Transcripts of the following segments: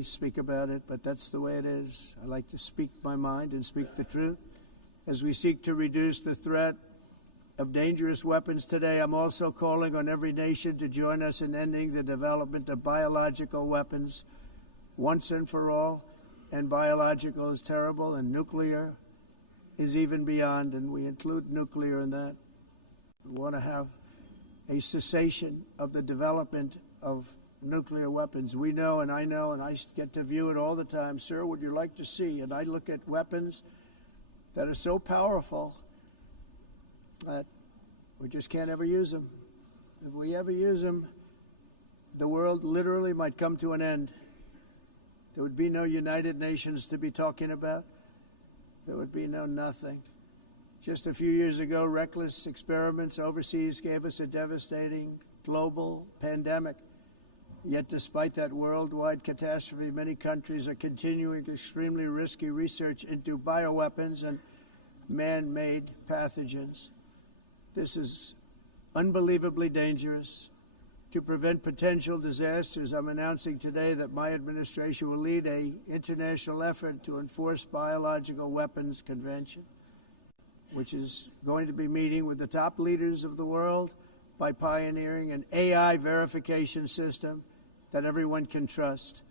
me speak about it, but that's the way it is. I like to speak my mind and speak the truth. As we seek to reduce the threat of dangerous weapons today, I'm also calling on every nation to join us in ending the development of biological weapons once and for all. And biological is terrible, and nuclear is even beyond, and we include nuclear in that. We want to have a cessation of the development of nuclear weapons. We know, and I get to view it all the time. Sir, would you like to see? And I look at weapons that are so powerful that we just can't ever use them. If we ever use them, the world literally might come to an end. There would be no United Nations to be talking about. There would be no nothing. Just a few years ago, reckless experiments overseas gave us a devastating global pandemic. Yet despite that worldwide catastrophe, many countries are continuing extremely risky research into bioweapons and man-made pathogens. This is unbelievably dangerous. To prevent potential disasters, I'm announcing today that my administration will lead an international effort to enforce biological weapons convention, which is going to be meeting with the top leaders of the world by pioneering an AI verification system that everyone can trust.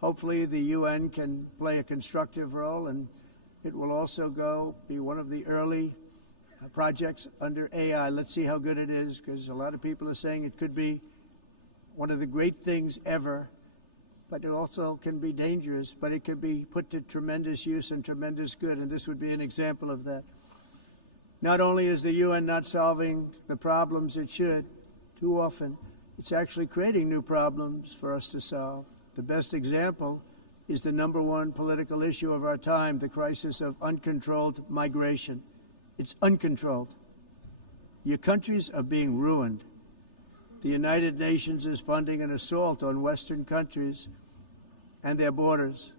Hopefully the UN can play a constructive role, and it will also be one of the early projects under AI. Let's see how good it is, because a lot of people are saying it could be one of the great things ever, but it also can be dangerous, but it could be put to tremendous use and tremendous good, and this would be an example of that. Not only is the UN not solving the problems it should, too often, it's actually creating new problems for us to solve. The best example is the number one political issue of our time, the crisis of uncontrolled migration. It's uncontrolled. Your countries are being ruined. The United Nations is funding an assault on Western countries and their borders.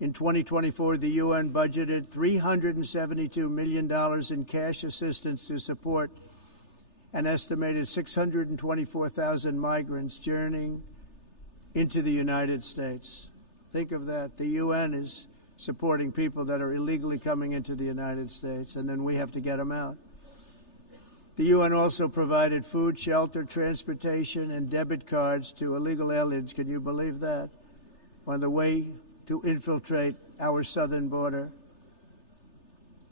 In 2024, the UN budgeted $372 million in cash assistance to support an estimated 624,000 migrants journeying into the United States. Think of that. The UN is supporting people that are illegally coming into the United States, and then we have to get them out. The UN also provided food, shelter, transportation, and debit cards to illegal aliens. Can you believe that? On the way to infiltrate our southern border.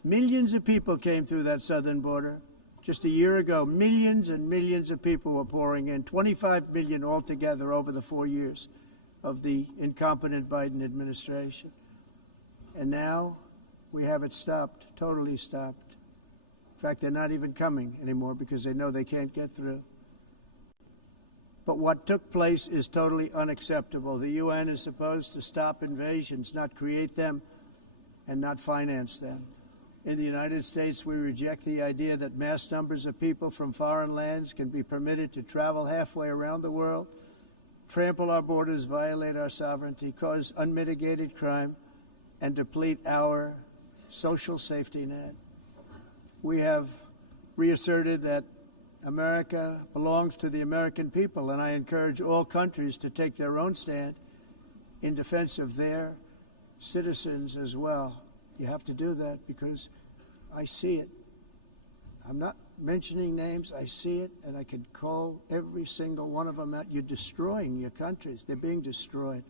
Millions of people came through that southern border. Just a year ago, millions and millions of people were pouring in, 25 million altogether over the 4 years of the incompetent Biden administration. And now we have it stopped, totally stopped. In fact, they're not even coming anymore because they know they can't get through. But what took place is totally unacceptable. The UN is supposed to stop invasions, not create them and not finance them. In the United States, we reject the idea that mass numbers of people from foreign lands can be permitted to travel halfway around the world, trample our borders, violate our sovereignty, cause unmitigated crime, and deplete our social safety net. We have reasserted that America belongs to the American people, and I encourage all countries to take their own stand in defense of their citizens as well. You have to do that because I see it. I'm not mentioning names. I see it, and I can call every single one of them out. You're destroying your countries. They're being destroyed.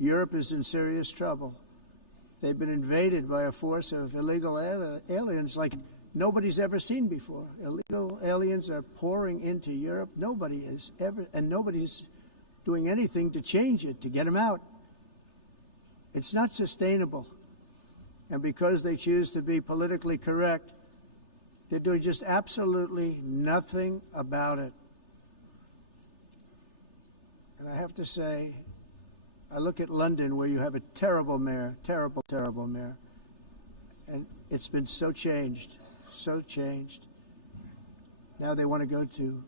Europe is in serious trouble. They've been invaded by a force of illegal aliens like nobody's ever seen before. Illegal aliens are pouring into Europe. Nobody is ever, and nobody's doing anything to change it, to get them out. It's not sustainable. And because they choose to be politically correct, they're doing just absolutely nothing about it. And I have to say, I look at London, where you have a terrible mayor, terrible mayor, and it's been so changed. Now they want to go to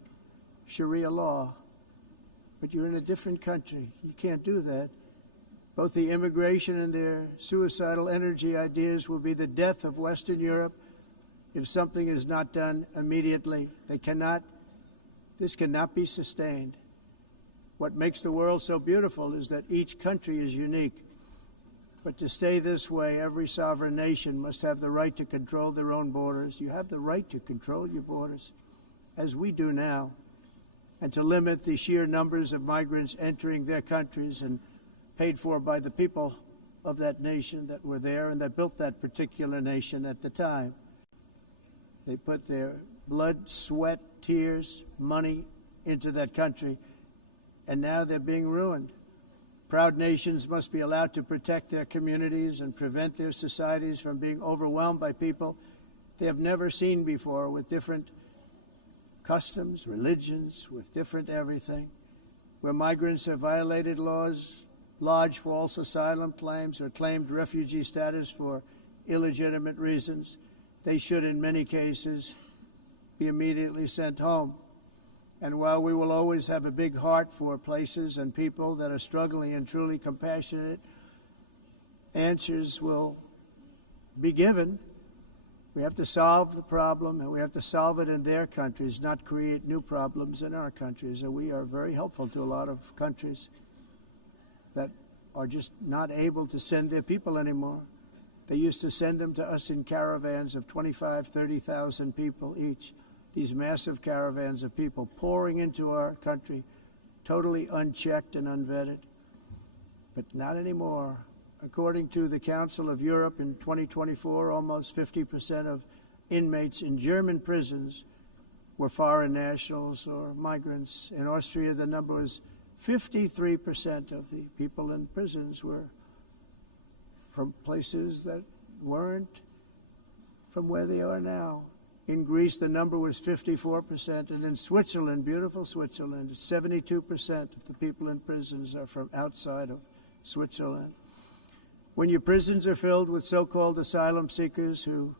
Sharia law, but you're in a different country. You can't do that. Both the immigration and their suicidal energy ideas will be the death of Western Europe if something is not done immediately. This cannot be sustained. What makes the world so beautiful is that each country is unique. But to stay this way, every sovereign nation must have the right to control their own borders. You have the right to control your borders, as we do now, and to limit the sheer numbers of migrants entering their countries and paid for by the people of that nation that were there and that built that particular nation at the time. They put their blood, sweat, tears, money into that country, and now they're being ruined. Proud nations must be allowed to protect their communities and prevent their societies from being overwhelmed by people they have never seen before, with different customs, religions, with different everything. Where migrants have violated laws, lodged false asylum claims, or claimed refugee status for illegitimate reasons, they should, in many cases, be immediately sent home. And while we will always have a big heart for places and people that are struggling and truly compassionate, answers will be given. We have to solve the problem, and we have to solve it in their countries, not create new problems in our countries. And we are very helpful to a lot of countries that are just not able to send their people anymore. They used to send them to us in caravans of 25,000, 30,000 people each. These massive caravans of people pouring into our country, totally unchecked and unvetted. But not anymore. According to the Council of Europe in 2024, almost 50% of inmates in German prisons were foreign nationals or migrants. In Austria, the number was 53% of the people in prisons were from places that weren't from where they are now. In Greece, the number was 54%, and in Switzerland, beautiful Switzerland, 72% of the people in prisons are from outside of Switzerland. When your prisons are filled with so-called asylum seekers who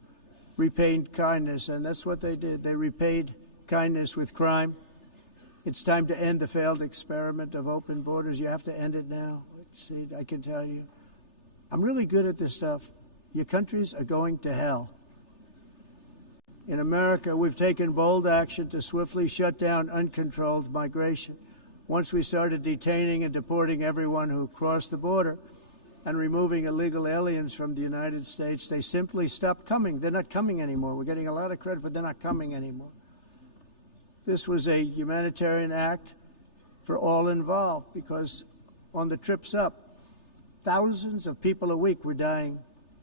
repaid kindness, and that's what they did, they repaid kindness with crime, it's time to end the failed experiment of open borders. You have to end it now. See, I can tell you, I'm really good at this stuff. Your countries are going to hell. In America, we've taken bold action to swiftly shut down uncontrolled migration. Once we started detaining and deporting everyone who crossed the border and removing illegal aliens from the United States, they simply stopped coming. They're not coming anymore. We're getting a lot of credit, but they're not coming anymore. This was a humanitarian act for all involved, because on the trips up, thousands of people a week were dying.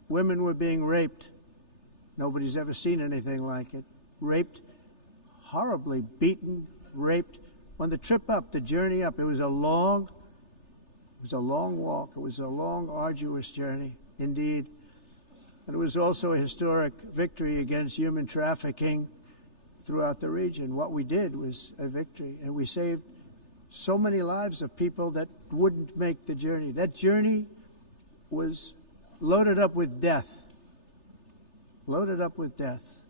Women were being raped. Nobody's ever seen anything like it. Raped, horribly beaten, raped. On the trip up, the journey up, it was a long walk. It was a long, arduous journey, indeed. And it was also a historic victory against human trafficking throughout the region. What we did was a victory, and we saved so many lives of people that wouldn't make the journey. That journey was loaded up with death. Loaded up with death.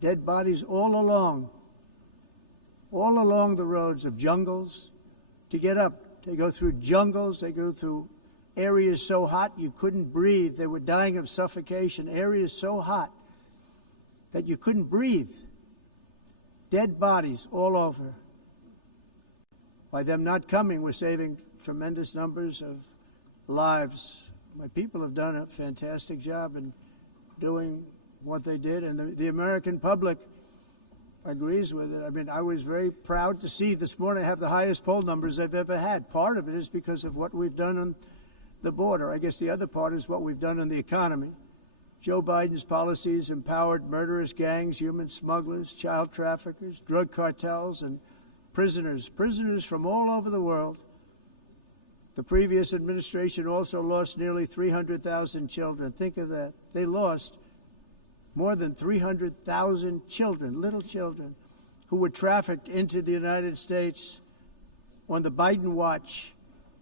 Dead bodies all along the roads of jungles to get up. They go through jungles, they go through areas so hot you couldn't breathe. They were dying of suffocation, areas so hot that you couldn't breathe. Dead bodies all over. By them not coming, we're saving tremendous numbers of lives. My people have done a fantastic job in doing what they did, and the American public agrees with it. I mean, I was very proud to see this morning I have the highest poll numbers I've ever had. Part of it is because of what we've done on the border. I guess the other part is what we've done on the economy. Joe Biden's policies empowered murderous gangs, human smugglers, child traffickers, drug cartels, and prisoners from all over the world. The previous administration also lost nearly 300,000 children. Think of that. They lost more than 300,000 children, little children, who were trafficked into the United States on the Biden watch,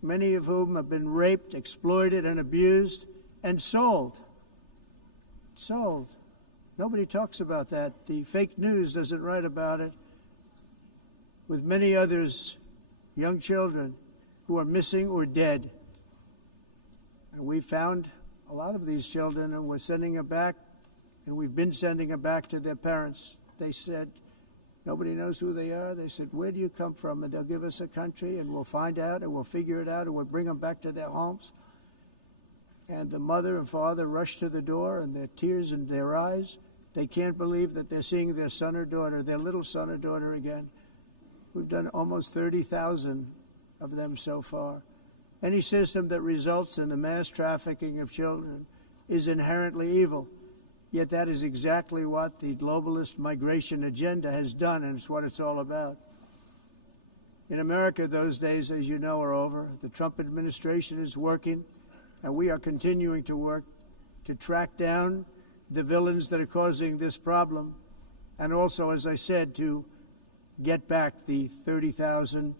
many of whom have been raped, exploited, and abused, and sold. Sold. Nobody talks about that. The fake news doesn't write about it. With many others, young children who are missing or dead. And we found a lot of these children, and we're sending them back, and we've been sending them back to their parents. They said, Nobody knows who they are. They said, where do you come from? And they'll give us a country, and we'll find out, and we'll figure it out, and we'll bring them back to their homes. And the mother and father rush to the door, and their tears in their eyes. They can't believe that they're seeing their son or daughter, their little son or daughter again. We've done almost 30,000 of them so far. Any system that results in the mass trafficking of children is inherently evil. Yet that is exactly what the globalist migration agenda has done, and it's what it's all about. In America, those days, as you know, are over. The Trump administration is working, and we are continuing to work to track down the villains that are causing this problem, and also, as I said, to get back the 30,000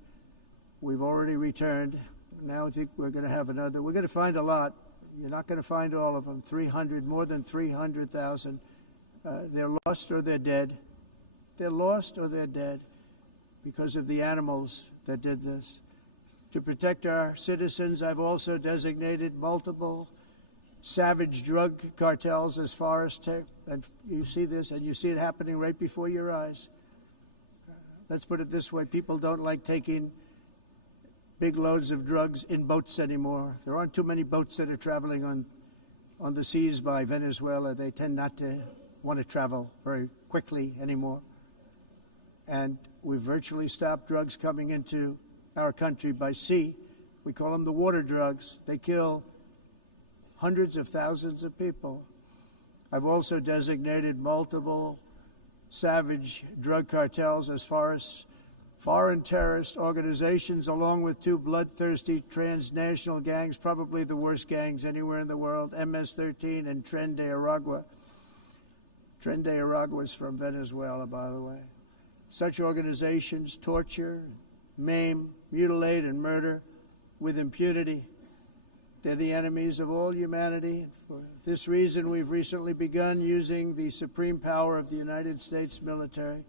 we've already returned. Now I think we're going to have another. We're going to find a lot. You're not going to find all of them. 300, more than 300,000. They're lost or they're dead. They're lost or they're dead because of the animals that did this. To protect our citizens, I've also designated multiple savage drug cartels as far as and you see this, and you see it happening right before your eyes. Let's put it this way. People don't like taking big loads of drugs in boats anymore. There aren't too many boats that are traveling on the seas by Venezuela. They tend not to want to travel very quickly anymore. And we've virtually stopped drugs coming into our country by sea. We call them the water drugs. They kill hundreds of thousands of people. I've also designated multiple savage drug cartels as far as foreign terrorist organizations, along with two bloodthirsty transnational gangs, probably the worst gangs anywhere in the world, MS-13 and Tren de Aragua. Tren de Aragua is from Venezuela, by the way. Such organizations torture, maim, mutilate, and murder with impunity. They're the enemies of all humanity. For this reason, we've recently begun using the supreme power of the United States military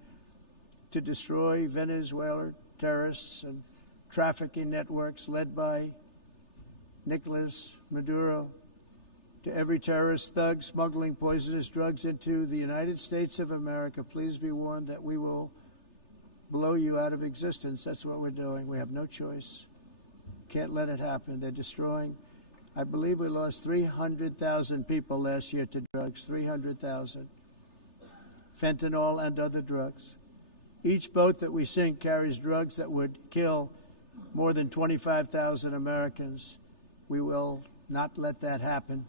to destroy Venezuelan terrorists and trafficking networks led by Nicolas Maduro. To every terrorist thug smuggling poisonous drugs into the United States of America, please be warned that we will blow you out of existence. That's what we're doing. We have no choice. Can't let it happen. They're destroying. I believe we lost 300,000 people last year to drugs, 300,000. Fentanyl and other drugs. Each boat that we sink carries drugs that would kill more than 25,000 Americans. We will not let that happen.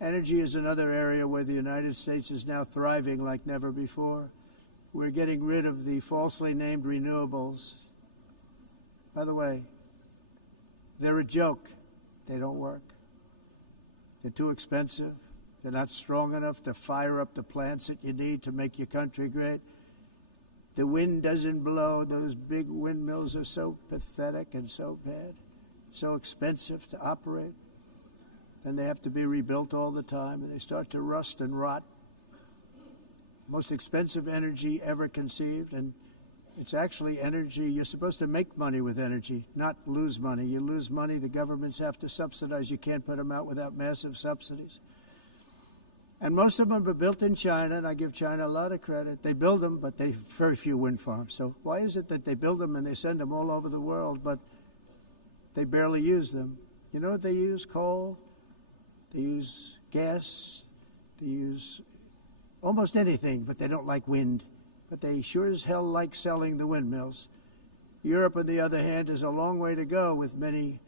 Energy is another area where the United States is now thriving like never before. We're getting rid of the falsely named renewables. By the way, they're a joke. They don't work. They're too expensive. They're not strong enough to fire up the plants that you need to make your country great. The wind doesn't blow. Those big windmills are so pathetic and so bad, so expensive to operate. And they have to be rebuilt all the time, and they start to rust and rot. Most expensive energy ever conceived, and it's actually energy. You're supposed to make money with energy, not lose money. You lose money, the governments have to subsidize. You can't put them out without massive subsidies. And most of them are built in China, and I give China a lot of credit. They build them, but they have very few wind farms. So why is it that they build them and they send them all over the world, but they barely use them? You know what they use? Coal. They use gas. They use almost anything, but they don't like wind. But they sure as hell like selling the windmills. Europe, on the other hand, is a long way to go, with many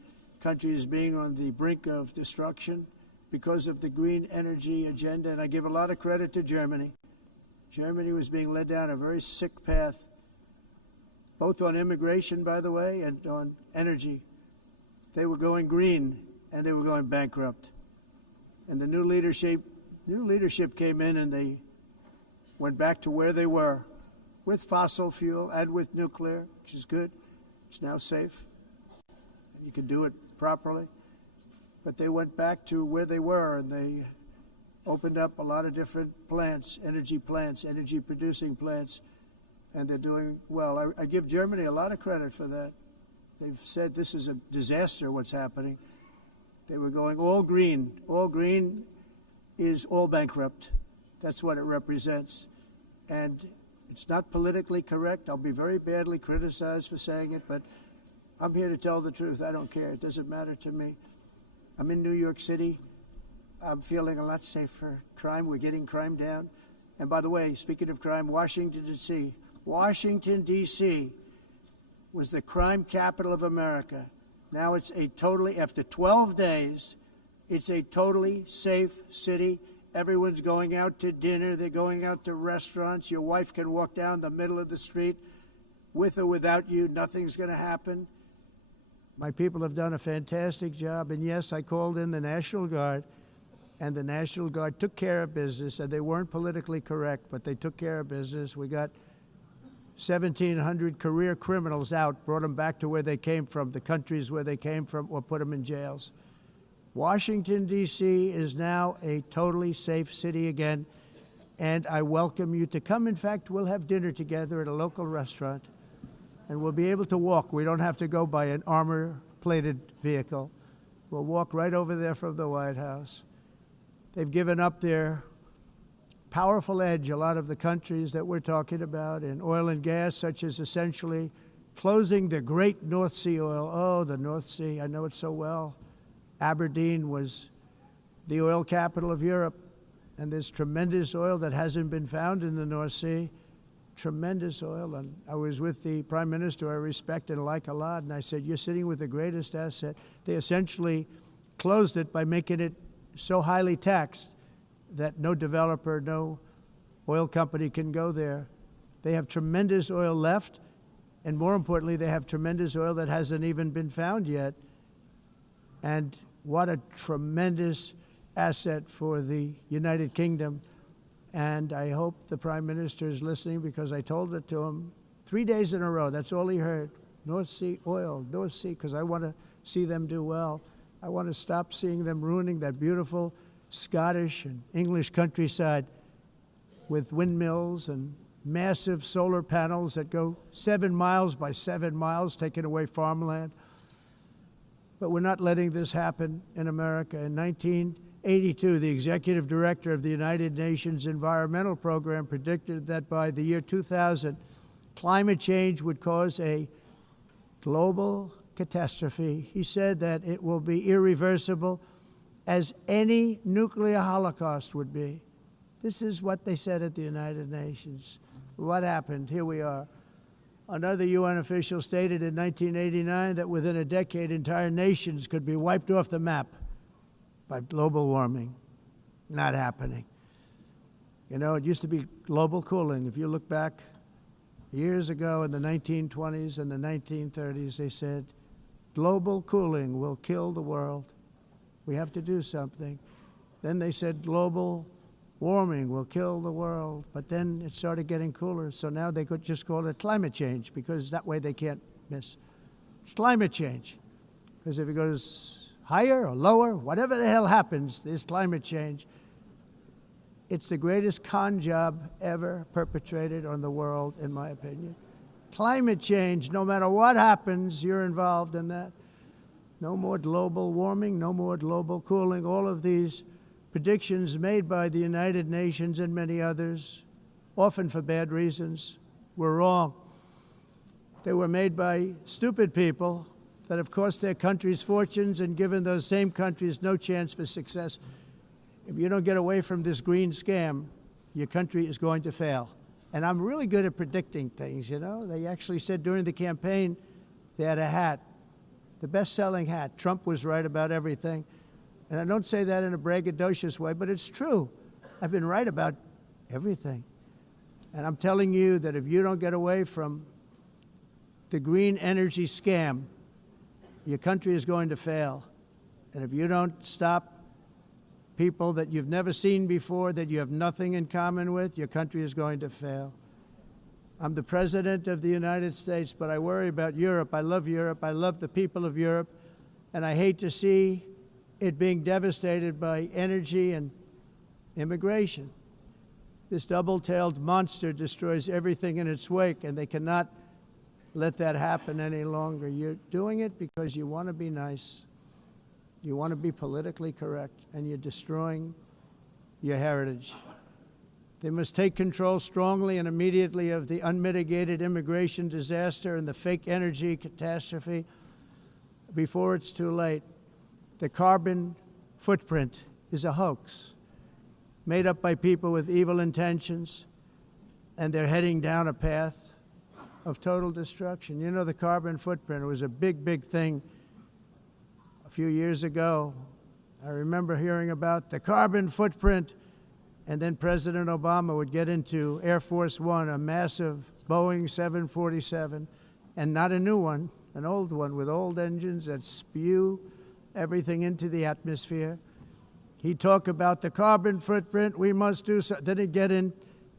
countries being on the brink of destruction because of the green energy agenda. And I give a lot of credit to Germany. Germany was being led down a very sick path, both on immigration, by the way, and on energy. They were going green, and they were going bankrupt. And the new leadership came in, and they went back to where they were, with fossil fuel and with nuclear, which is good. It's now safe. You can do it properly. But they went back to where they were, and they opened up a lot of different plants, energy-producing plants, and they're doing well. I give Germany a lot of credit for that. They've said this is a disaster, what's happening. They were going all green. All green is all bankrupt. That's what it represents. And It's not politically correct. I'll be very badly criticized for saying it, but I'm here to tell the truth. I don't care. It doesn't matter to me. I'm in New York City. I'm feeling a lot safer. Crime, we're getting crime down. And by the way, speaking of crime, Washington, D.C. Washington, D.C. was the crime capital of America. Now it's after 12 days, it's a totally safe city. Everyone's going out to dinner. They're going out to restaurants. Your wife can walk down the middle of the street with or without you. Nothing's going to happen. My people have done a fantastic job. And yes, I called in the National Guard, and the National Guard took care of business, and they weren't politically correct, but they took care of business. We got 1,700 career criminals out, brought them back to where they came from, the countries where they came from, or put them in jails. Washington, D.C. is now a totally safe city again, and I welcome you to come. In fact, we'll have dinner together at a local restaurant, and we'll be able to walk. We don't have to go by an armor-plated vehicle. We'll walk right over there from the White House. They've given up their powerful edge, a lot of the countries that we're talking about, in oil and gas, such as essentially closing the great North Sea oil. Oh, the North Sea, I know it so well. Aberdeen was the oil capital of Europe, and there's tremendous oil that hasn't been found in the North Sea, tremendous oil. And I was with the Prime Minister I respect and like a lot, and I said, you're sitting with the greatest asset. They essentially closed it by making it so highly taxed that no developer, no oil company can go there. They have tremendous oil left, and more importantly, they have tremendous oil that hasn't even been found yet. And what a tremendous asset for the United Kingdom. And I hope the Prime Minister is listening, because I told it to him 3 days in a row. That's all he heard. North Sea oil, North Sea, because I want to see them do well. I want to stop seeing them ruining that beautiful Scottish and English countryside with windmills and massive solar panels that go 7 miles by 7 miles, taking away farmland. But we're not letting this happen in America. In 1982, the executive director of the United Nations Environmental Program predicted that by the year 2000, climate change would cause a global catastrophe. He said that it will be irreversible, as any nuclear holocaust would be. This is what they said at the United Nations. What happened? Here we are. Another UN official stated in 1989 that within a decade, entire nations could be wiped off the map by global warming. Not happening. You know, it used to be global cooling. If you look back years ago in the 1920s and the 1930s, they said, global cooling will kill the world. We have to do something. Then they said global warming will kill the world, but then it started getting cooler, so now they could just call it climate change, because that way they can't miss. It's climate change, because if it goes higher or lower, whatever the hell happens, there's climate change. It's the greatest con job ever perpetrated on the world, in my opinion. Climate change, no matter what happens, you're involved in that. No more global warming, no more global cooling. All of these predictions made by the United Nations and many others, often for bad reasons, were wrong. They were made by stupid people that have cost their countries fortunes and given those same countries no chance for success. If you don't get away from this green scam, your country is going to fail. And I'm really good at predicting things, you know. They actually said during the campaign they had a hat, the best-selling hat. Trump was right about everything. And I don't say that in a braggadocious way, but it's true. I've been right about everything. And I'm telling you that if you don't get away from the green energy scam, your country is going to fail. And if you don't stop people that you've never seen before, that you have nothing in common with, your country is going to fail. I'm the President of the United States, but I worry about Europe. I love Europe. I love the people of Europe. And I hate to see it being devastated by energy and immigration. This double-tailed monster destroys everything in its wake, and they cannot let that happen any longer. You're doing it because you want to be nice. You want to be politically correct, and you're destroying your heritage. They must take control strongly and immediately of the unmitigated immigration disaster and the fake energy catastrophe before it's too late. The carbon footprint is a hoax made up by people with evil intentions, and they're heading down a path of total destruction. You know, the carbon footprint was a big, big thing a few years ago. I remember hearing about the carbon footprint, and then President Obama would get into Air Force One, a massive Boeing 747, and not a new one, an old one with old engines that spew everything into the atmosphere. He'd talk about the carbon footprint, we must do so. Then he'd get in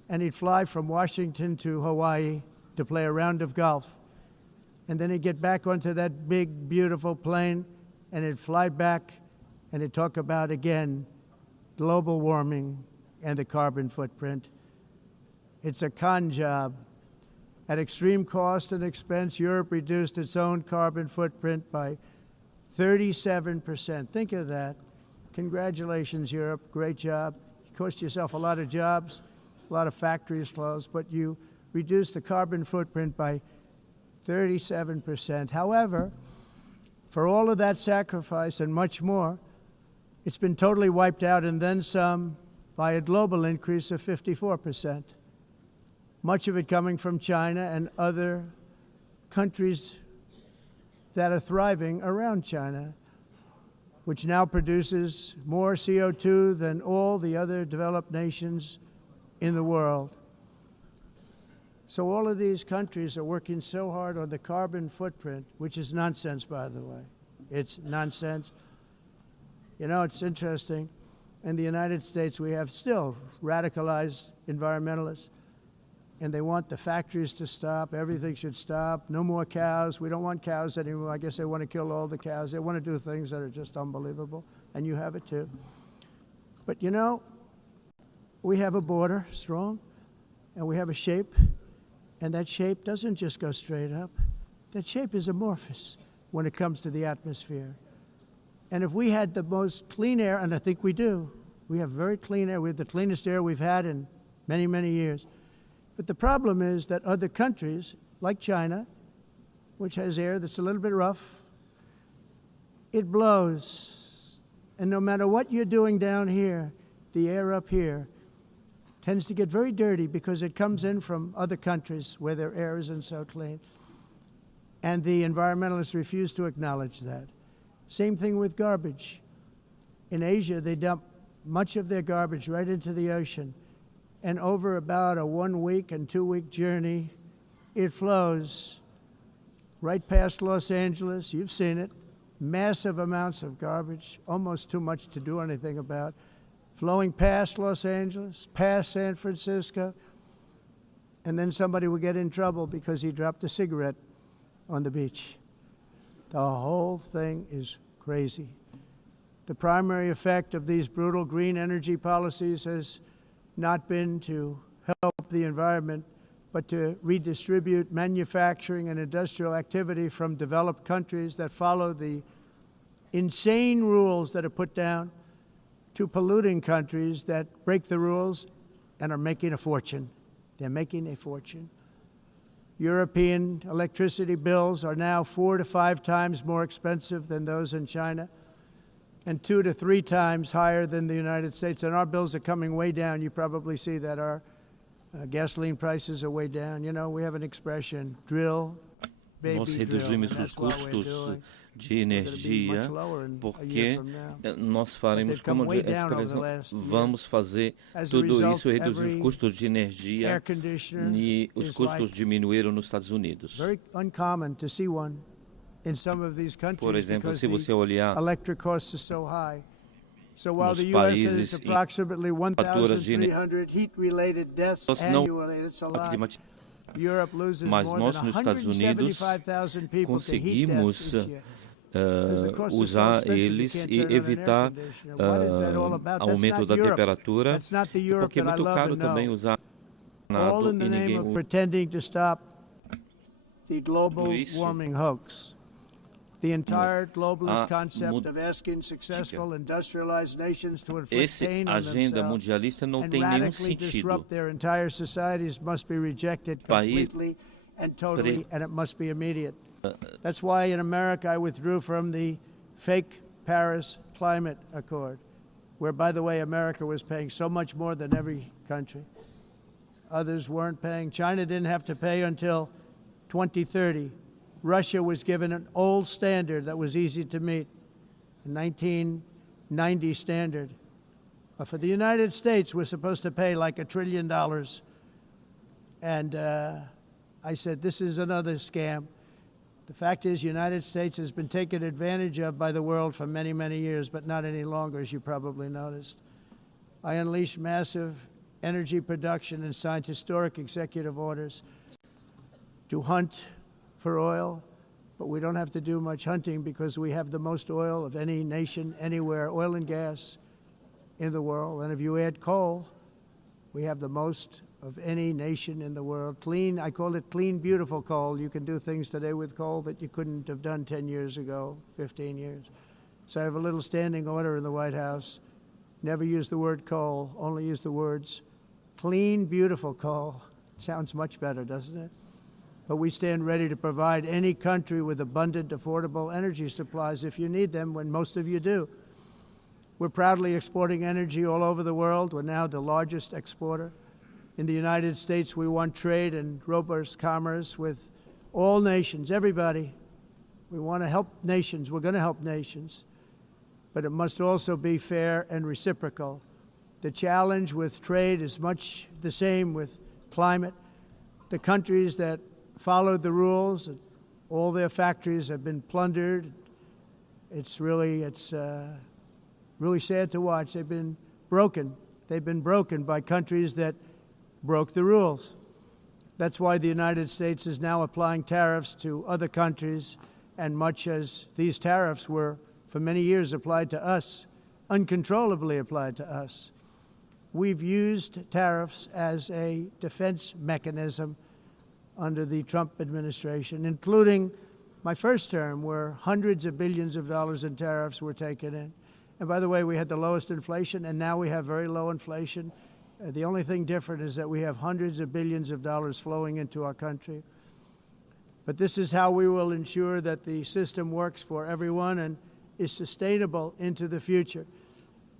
and he'd fly from Washington to Hawaii to play a round of golf. And then he'd get back onto that big, beautiful plane and he'd fly back and he'd talk about, again, global warming and the carbon footprint. It's a con job. At extreme cost and expense, Europe reduced its own carbon footprint by 37%. Think of that. Congratulations, Europe. Great job. You cost yourself a lot of jobs, a lot of factories closed, but you reduced the carbon footprint by 37%. However, for all of that sacrifice and much more, it's been totally wiped out and then some by a global increase of 54%. Much of it coming from China and other countries that are thriving around China, which now produces more CO2 than all the other developed nations in the world. So all of these countries are working so hard on the carbon footprint, which is nonsense, by the way. It's nonsense. You know, it's interesting. In the United States, we have still radicalized environmentalists, and they want the factories to stop. Everything should stop. No more cows. We don't want cows anymore. I guess they want to kill all the cows. They want to do things that are just unbelievable, and you have it too. But you know, we have a border, strong, and we have a shape, and that shape doesn't just go straight up. That shape is amorphous when it comes to the atmosphere. And if we had the most clean air, and I think we do, we have very clean air. We have the cleanest air we've had in many, many years. But the problem is that other countries, like China, which has air that's a little bit rough, it blows. And no matter what you're doing down here, the air up here tends to get very dirty because it comes in from other countries where their air isn't so clean. And the environmentalists refuse to acknowledge that. Same thing with garbage. In Asia, they dump much of their garbage right into the ocean. And over about a 1 week and 2 week journey, it flows right past Los Angeles. You've seen it. Massive amounts of garbage, almost too much to do anything about, flowing past Los Angeles, past San Francisco, and then somebody will get in trouble because he dropped a cigarette on the beach. The whole thing is crazy. The primary effect of these brutal green energy policies has not been to help the environment, but to redistribute manufacturing and industrial activity from developed countries that follow the insane rules that are put down to polluting countries that break the rules and are making a fortune. They're making a fortune. European electricity bills are now 4 to 5 times more expensive than those in China, and 2 to 3 times higher than the United States. And our bills are coming way down. You probably see that our gasoline prices are way down. You know, we have an expression, drill, baby, Nós drill. reduzimos And os that's what we're custos doing. de We're going to be energia much lower in a porque year from now. nós faremos They've come como way down over the last vamos fazer As a tudo result, isso, reduzir os every custos de energia air conditioner e os is custos like diminuíram nos Estados Unidos. very uncommon to see one in some of these countries Por exemplo, because se você the olhar electric costs are so high. So while nos the U.S. has países approximately faturas de 1,300 heat-related deaths Nós não annually, it's a lot. climatizamos, Europe loses mas more nós than nos Estados Unidos 175,000 people to heat deaths conseguimos each year. Because the costs are so usar expensive, you eles can't e turn on an air evitar conditioner. What is that all about? That's aumento not da Europe. temperatura, That's not the Europe porque é that I muito love caro and também know. usar All in e the name ninguém of pretending to stop the global Tudo isso warming hoax. The entire globalist a concept of asking successful industrialized nations to inflict pain on agenda themselves mundialista não and tem nenhum radically sentido. disrupt their entire societies must be rejected completely and totally, and it must be immediate. That's why in America I withdrew from the fake Paris Climate Accord, where, by the way, America was paying so much more than every country. Others weren't paying. China didn't have to pay until 2030. Russia was given an old standard that was easy to meet, a 1990 standard. But for the United States, we're supposed to pay like $1 trillion. And I said, this is another scam. The fact is, the United States has been taken advantage of by the world for many, many years, but not any longer, as you probably noticed. I unleashed massive energy production and signed historic executive orders to hunt for oil, but we don't have to do much hunting because we have the most oil of any nation anywhere, oil and gas in the world. And if you add coal, we have the most of any nation in the world. Clean, I call it clean, beautiful coal. You can do things today with coal that you couldn't have done 10 years ago, 15 years. So I have a little standing order in the White House. Never use the word coal, only use the words clean, beautiful coal. Sounds much better, doesn't it? But we stand ready to provide any country with abundant, affordable energy supplies if you need them, when most of you do. We're proudly exporting energy all over the world. We're now the largest exporter. In the United States, we want trade and robust commerce with all nations, everybody. We want to help nations. We're going to help nations. But it must also be fair and reciprocal. The challenge with trade is much the same with climate. The countries that followed the rules, all their factories have been plundered. It's really sad to watch. They've been broken. They've been broken by countries that broke the rules. That's why the United States is now applying tariffs to other countries, and much as these tariffs were for many years applied to us, uncontrollably applied to us. We've used tariffs as a defense mechanism under the Trump administration, including my first term, where hundreds of billions of dollars in tariffs were taken in. And by the way, we had the lowest inflation, and now we have very low inflation. The only thing different is that we have hundreds of billions of dollars flowing into our country. But this is how we will ensure that the system works for everyone and is sustainable into the future.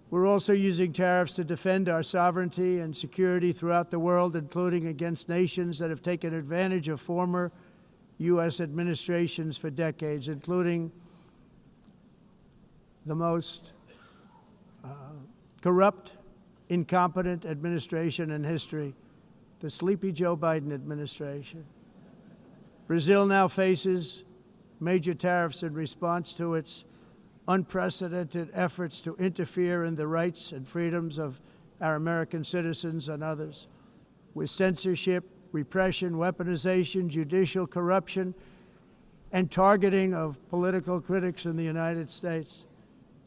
We're also using tariffs to defend our sovereignty and security throughout the world, including against nations that have taken advantage of former U.S. administrations for decades, including the most corrupt, incompetent administration in history, the sleepy Joe Biden administration. Brazil now faces major tariffs in response to its unprecedented efforts to interfere in the rights and freedoms of our American citizens and others, with censorship, repression, weaponization, judicial corruption, and targeting of political critics in the United States.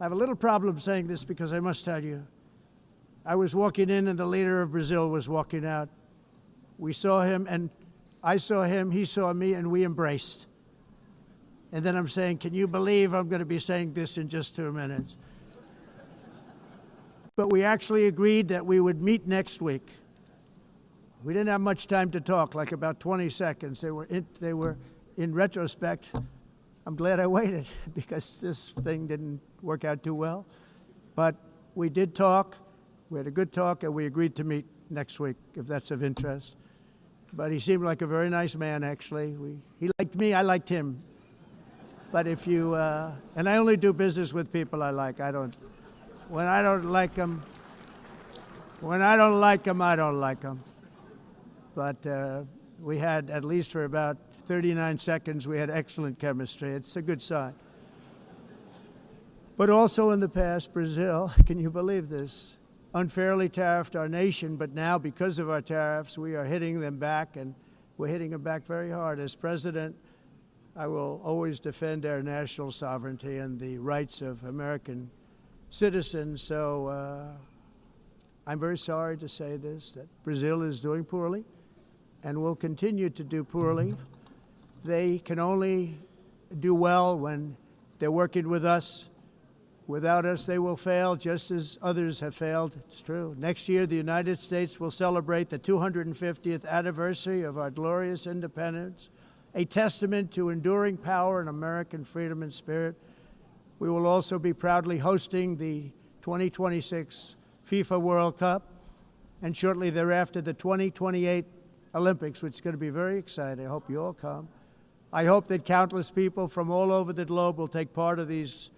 I have a little problem saying this because I must tell you, I was walking in and the leader of Brazil was walking out. We saw him and I saw him, he saw me, and we embraced. And then I'm saying, can you believe I'm going to be saying this in just 2 minutes? But we actually agreed that we would meet next week. We didn't have much time to talk, like about 20 seconds. They were in retrospect, I'm glad I waited because this thing didn't work out too well. But we did talk. We had a good talk, and we agreed to meet next week, if that's of interest. But he seemed like a very nice man, actually. He liked me, I liked him. But if you, and I only do business with people I like. When I don't like them, I don't like them. But we had, at least for about 39 seconds, we had excellent chemistry. It's a good sign. But also in the past, Brazil, can you believe this, unfairly tariffed our nation, but now because of our tariffs, we are hitting them back, and we're hitting them back very hard. As president, I will always defend our national sovereignty and the rights of American citizens. So I'm very sorry to say this, that Brazil is doing poorly and will continue to do poorly. They can only do well when They're working with us. Without us, they will fail, just as others have failed. It's true. Next year, the United States will celebrate the 250th anniversary of our glorious independence, a testament to enduring power and American freedom and spirit. We will also be proudly hosting the 2026 FIFA World Cup, and shortly thereafter, the 2028 Olympics, which is going to be very exciting. I hope you all come. I hope that countless people from all over the globe will take part of these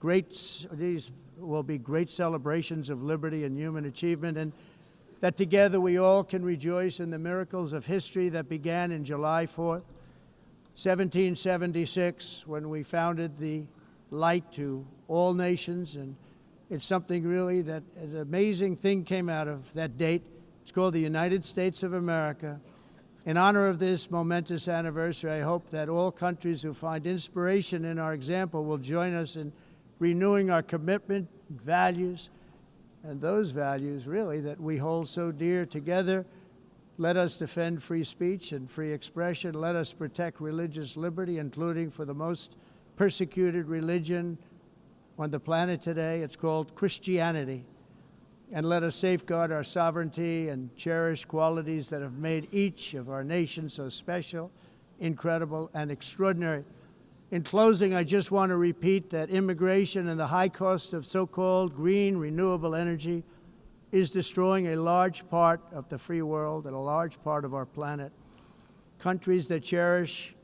will be great celebrations of liberty and human achievement, and that together we all can rejoice in the miracles of history that began in July 4th, 1776, when we founded the light to all nations. And it's something really that an amazing thing came out of that date. It's called the United States of America. In honor of this momentous anniversary, I hope that all countries who find inspiration in our example will join us in renewing our commitment, values, and those values, really, that we hold so dear together. Let us defend free speech and free expression. Let us protect religious liberty, including for the most persecuted religion on the planet today. It's called Christianity. And let us safeguard our sovereignty and cherish qualities that have made each of our nations so special, incredible, and extraordinary. In closing, I just want to repeat that immigration and the high cost of so-called green renewable energy is destroying a large part of the free world and a large part of our planet. Countries that cherish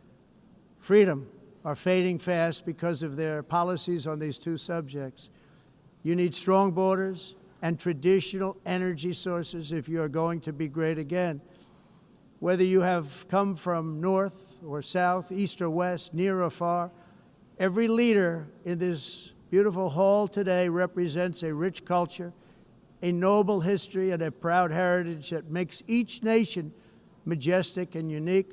freedom are fading fast because of their policies on these two subjects. You need strong borders and traditional energy sources if you are going to be great again. Whether you have come from north or south, east or west, near or far, every leader in this beautiful hall today represents a rich culture, a noble history, and a proud heritage that makes each nation majestic and unique,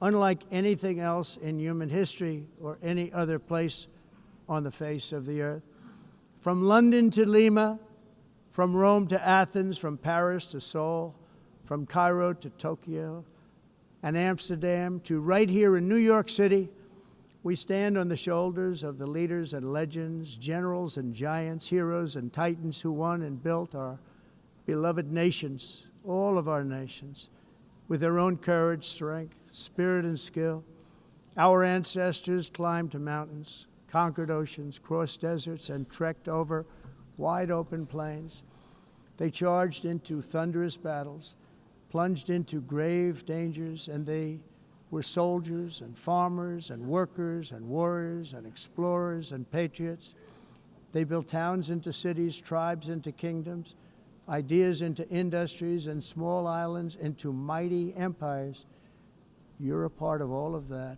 unlike anything else in human history or any other place on the face of the earth. From London to Lima, from Rome to Athens, from Paris to Seoul, from Cairo to Tokyo and Amsterdam to right here in New York City, we stand on the shoulders of the leaders and legends, generals and giants, heroes and titans who won and built our beloved nations, all of our nations, with their own courage, strength, spirit, and skill. Our ancestors climbed mountains, conquered oceans, crossed deserts, and trekked over wide open plains. They charged into thunderous battles, plunged into grave dangers, and they were soldiers and farmers and workers and warriors and explorers and patriots. They built towns into cities, tribes into kingdoms, ideas into industries, and small islands into mighty empires. You're a part of all of that.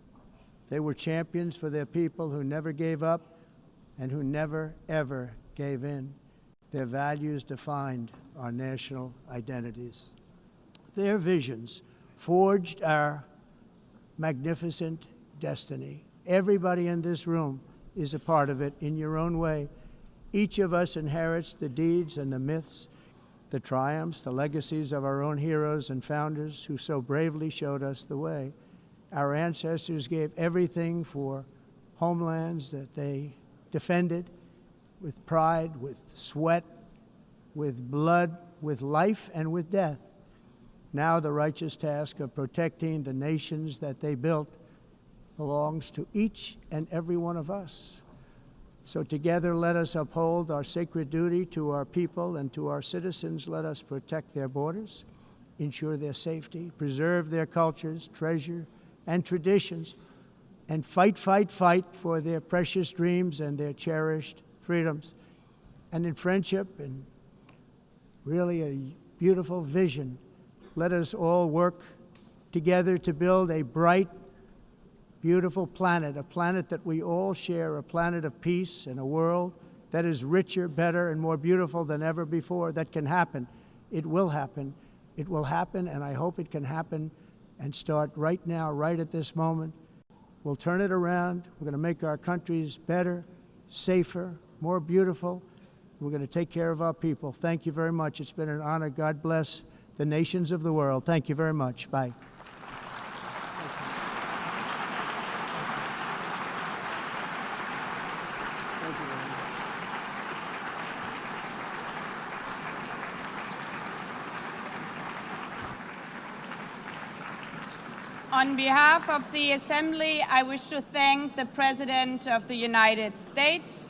They were champions for their people who never gave up and who never, ever gave in. Their values defined our national identities. Their visions forged our magnificent destiny. Everybody in this room is a part of it in your own way. Each of us inherits the deeds and the myths, the triumphs, the legacies of our own heroes and founders who so bravely showed us the way. Our ancestors gave everything for homelands that they defended with pride, with sweat, with blood, with life, and with death. Now the righteous task of protecting the nations that they built belongs to each and every one of us. So together let us uphold our sacred duty to our people and to our citizens. Let us protect their borders, ensure their safety, preserve their cultures, treasure, and traditions, and fight, fight, fight for their precious dreams and their cherished freedoms. And in friendship and really a beautiful vision, let us all work together to build a bright, beautiful planet, a planet that we all share, a planet of peace and a world that is richer, better, and more beautiful than ever before. That can happen. It will happen. It will happen, and I hope it can happen and start right now, right at this moment. We'll turn it around. We're going to make our countries better, safer, more beautiful. We're going to take care of our people. Thank you very much. It's been an honor. God bless the nations of the world. Thank you very much. Bye. On behalf of the Assembly, I wish to thank the President of the United States,